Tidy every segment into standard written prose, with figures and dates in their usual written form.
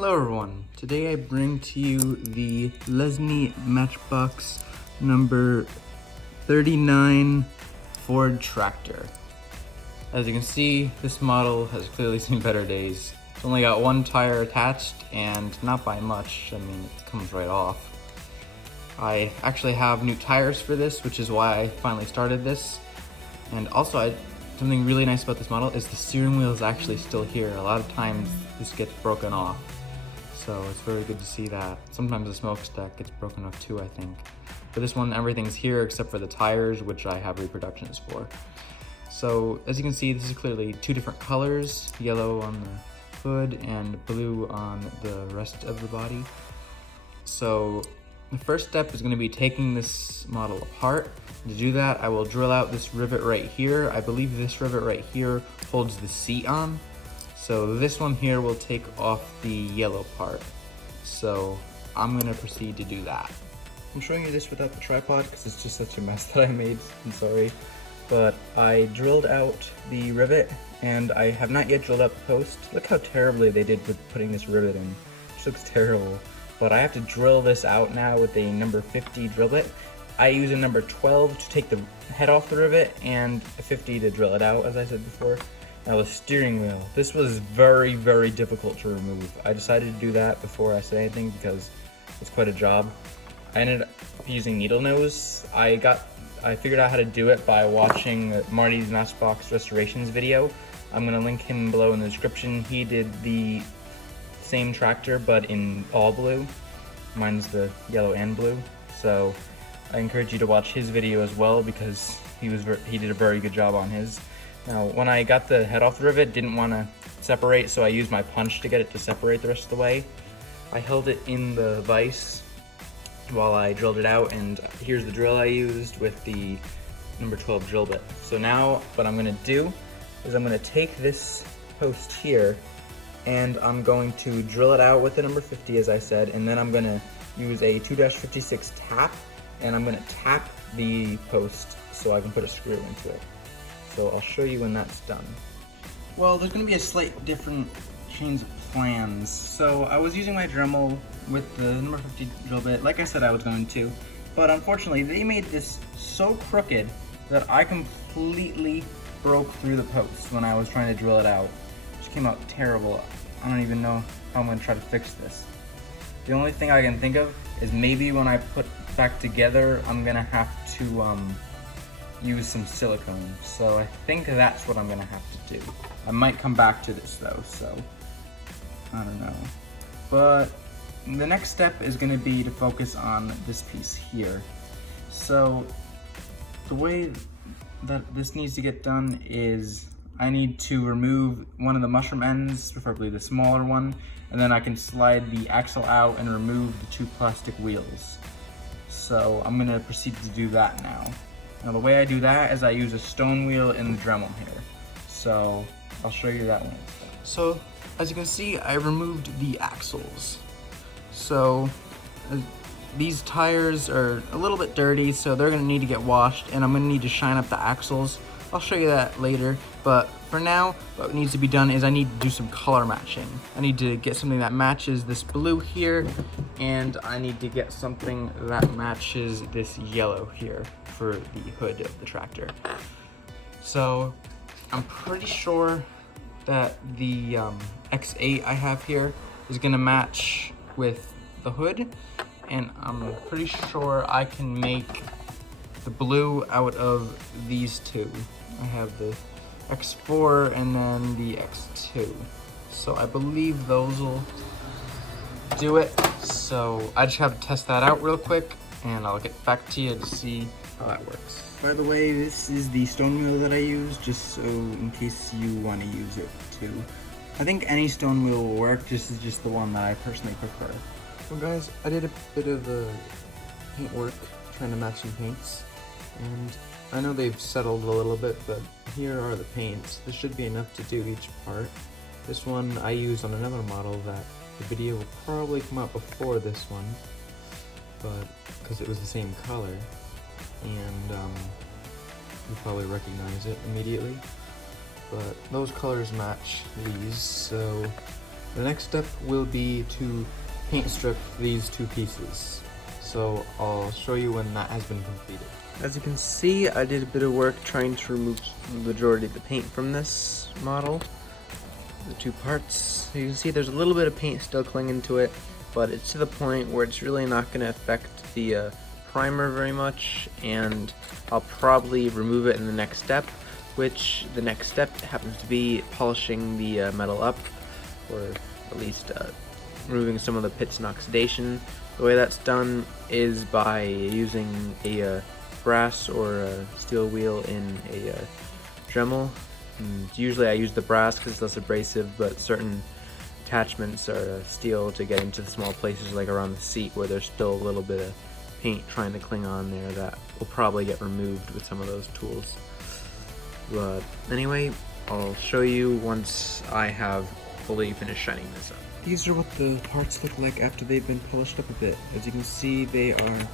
Hello everyone, today I bring to you the Lesney Matchbox number 39 Ford tractor. As you can see, this model has clearly seen better days. It's only got one tire attached and not by much, I mean it comes right off. I actually have new tires for this, which is why I finally started this. And also something really nice about this model is the steering wheel is actually still here. A lot of times this gets broken off. So it's very good to see that. Sometimes the smokestack gets broken off too, I think. For this one, everything's here except for the tires, which I have reproductions for. So as you can see, this is clearly two different colors, yellow on the hood and blue on the rest of the body. So the first step is going to be taking this model apart. To do that, I will drill out this rivet right here. I believe this rivet right here holds the seat on. So this one here will take off the yellow part. So I'm gonna proceed to do that. I'm showing you this without the tripod because it's just such a mess that I made, I'm sorry. But I drilled out the rivet and I have not yet drilled out the post. Look how terribly they did with putting this rivet in. It looks terrible. But I have to drill this out now with a number 50 drill bit. I use a number 12 to take the head off the rivet and a 50 to drill it out, as I said before. Now the steering wheel. This was very, very difficult to remove. I decided to do that before I said anything because it's quite a job. I ended up using needle nose. I figured out how to do it by watching Marty's Matchbox restorations video. I'm gonna link him below in the description. He did the same tractor but in all blue. Mine's the yellow and blue. So I encourage you to watch his video as well because he did a very good job on his. Now, when I got the head off the rivet, didn't want to separate, so I used my punch to get it to separate the rest of the way. I held it in the vise while I drilled it out, and here's the drill I used with the number 12 drill bit. So now, what I'm going to do is I'm going to take this post here, and I'm going to drill it out with the number 50, as I said, and then I'm going to use a 2-56 tap, and I'm going to tap the post so I can put a screw into it. So I'll show you when that's done. Well, there's going to be a slight different change of plans. So I was using my Dremel with the number 50 drill bit, like I said I was going to, but unfortunately they made this so crooked that I completely broke through the post when I was trying to drill it out. It just came out terrible. I don't even know how I'm going to try to fix this. The only thing I can think of is maybe when I put back together, I'm going to have to use some silicone. So I think that's what I'm gonna have to do. I might come back to this though, so I don't know. But the next step is gonna be to focus on this piece here. So the way that this needs to get done is I need to remove one of the mushroom ends, preferably the smaller one, and then I can slide the axle out and remove the two plastic wheels. So I'm gonna proceed to do that now. Now the way I do that is I use a stone wheel in the Dremel here. So I'll show you that one. So as you can see, I removed the axles. So these tires are a little bit dirty, so they're gonna need to get washed, and I'm gonna need to shine up the axles. I'll show you that later, but for now, what needs to be done is I need to do some color matching. I need to get something that matches this blue here, and I need to get something that matches this yellow here for the hood of the tractor. So I'm pretty sure that the X8 I have here is gonna match with the hood, and I'm pretty sure I can make the blue out of these two. I have the X4 and then the X2. So I believe those will do it. So I just have to test that out real quick and I'll get back to you to see how that works. By the way, this is the stone wheel that I use, just so in case you want to use it too. I think any stone wheel will work, this is just the one that I personally prefer. Well guys, I did a bit of paint work trying to match some paints, and I know they've settled a little bit, but here are the paints. This should be enough to do each part. This one I used on another model that the video will probably come out before this one, but because it was the same color, and you probably recognize it immediately. But those colors match these, so The next step will be to paint strip these two pieces. So I'll show you when that has been completed. As you can see, I did a bit of work trying to remove the majority of the paint from this model. The two parts. You can see there's a little bit of paint still clinging to it, but it's to the point where it's really not going to affect the primer very much, and I'll probably remove it in the next step, which the next step happens to be polishing the metal up, or at least removing some of the pits and oxidation. The way that's done is by using a brass or a steel wheel in a Dremel. And usually I use the brass because it's less abrasive, but certain attachments are steel to get into the small places like around the seat where there's still a little bit of paint trying to cling on there that will probably get removed with some of those tools. But anyway, I'll show you once I have fully finished shining this up. These are what the parts look like after they've been polished up a bit. As you can see, they are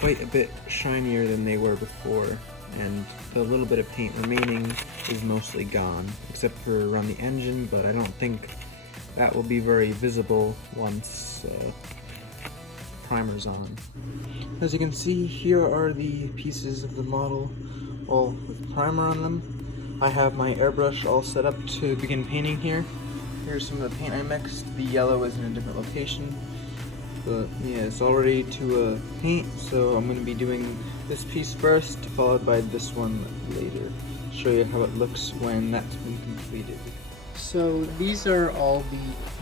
quite a bit shinier than they were before, and the little bit of paint remaining is mostly gone, except for around the engine, but I don't think that will be very visible once primer's on. As you can see, here are the pieces of the model, all with primer on them. I have my airbrush all set up to begin painting here. Here's some of the paint I mixed. The yellow is in a different location, but yeah, it's all ready to paint, so I'm going to be doing this piece first, followed by this one later. Show you how it looks when that's been completed. So these are all the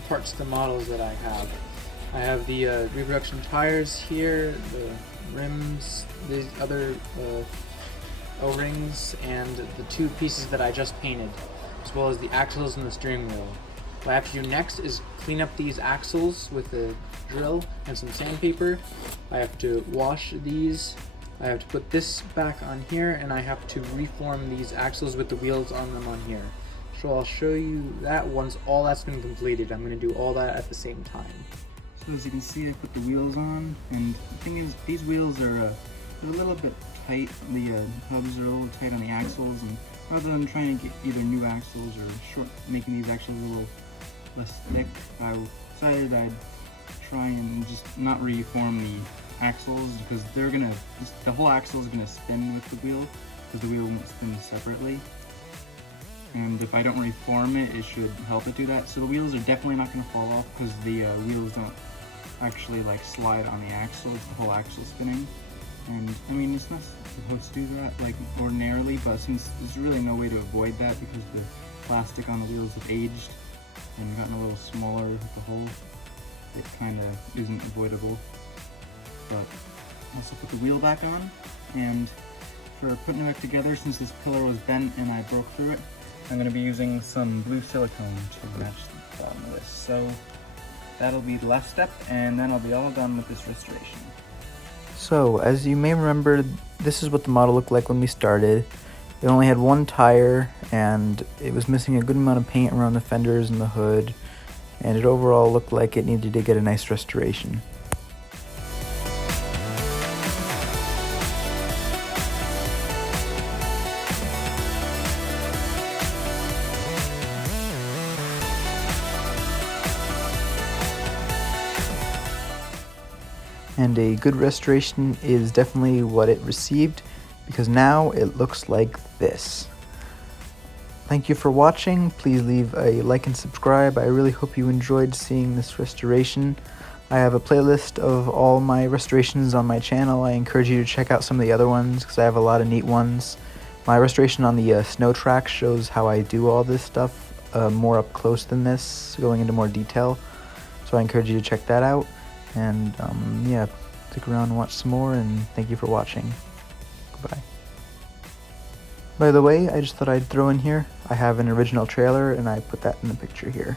parts of the models that I have. I have the reproduction tires here, the rims, the other O-rings, and the two pieces that I just painted, as well as the axles and the steering wheel. What I have to do next is clean up these axles with a drill and some sandpaper. I have to wash these. I have to put this back on here, and I have to reform these axles with the wheels on them on here. So I'll show you that once all that's been completed. I'm going to do all that at the same time. So as you can see, I put the wheels on, and the thing is, these wheels are they're a little bit tight. The hubs are a little tight on the axles, and rather than trying to get either new axles or making these axles a little less thick, I decided I'd try and just not reform the axles, because they're gonna the whole axle is gonna spin with the wheel, because the wheel won't spin separately. And if I don't reform it, it should help it do that. So the wheels are definitely not gonna fall off, because the wheels don't actually like slide on the axle. It's the whole axle spinning. And I mean, it's not supposed to do that like ordinarily, but since there's really no way to avoid that because the plastic on the wheels have aged and gotten a little smaller with the hole, it kind of isn't avoidable. But I also put the wheel back on, and for putting it back together, since this pillar was bent and I broke through it, I'm going to be using some blue silicone to match the bottom of this. So that'll be the last step, and then I'll be all done with this restoration. So, as you may remember, this is what the model looked like when we started. It only had one tire, and it was missing a good amount of paint around the fenders and the hood, and it overall looked like it needed to get a nice restoration. And a good restoration is definitely what it received, because now it looks like this. Thank you for watching. Please leave a like and subscribe. I really hope you enjoyed seeing this restoration. I have a playlist of all my restorations on my channel. I encourage you to check out some of the other ones because I have a lot of neat ones. My restoration on the snow track shows how I do all this stuff more up close than this, going into more detail. So I encourage you to check that out. And yeah, stick around and watch some more, and thank you for watching. Goodbye. By the way, I just thought I'd throw in here, I have an original trailer and I put that in the picture here.